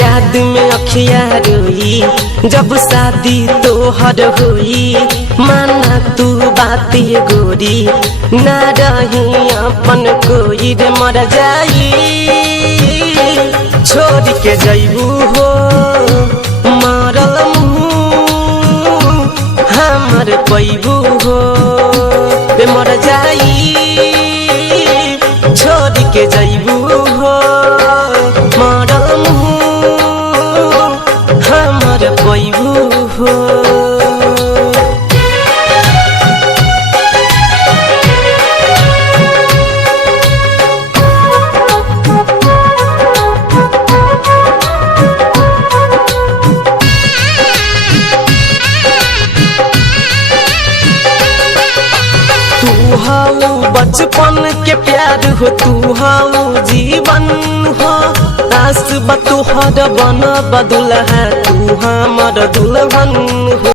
याद में अखिया रोई जब शादी तोहर होई माना तू बाती गोरी ना रही अपन कोई रे मर जाई छोड़ के जैबू हो मरल हमर पैबू हो बे मर जाई छोड़ के जैबू हो मरल हमर पैबू हो। तू हाउ बचपन के प्यार हो तू हाउ जीवन हो आस बतुहर बन बदुल है तू हमर दुल्हन